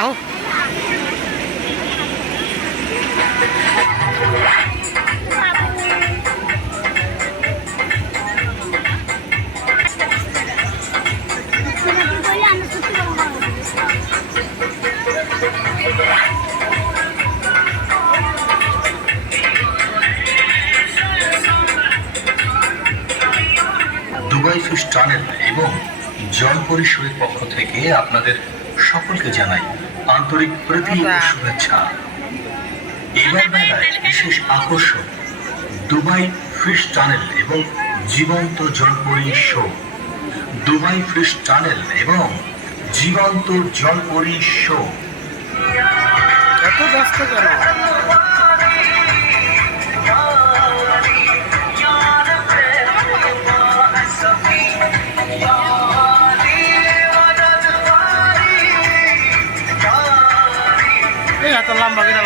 আও Dubai fish tunnel এবং জলপরি শোয়ের পক্ষ থেকে আপনাদের সকলকে জানাই আন্তরিক প্রীতি ও শুভেচ্ছা। এবার বেলায় বিশেষ আকর্ষণ দুবাই ফিশ টানেল এবং জীবন্ত জলপরি শো। দুবাই ফিশ টানেল এবং জীবন্ত জলপরি শো। এত ব্যস্ত কেন? এত লম্বা করে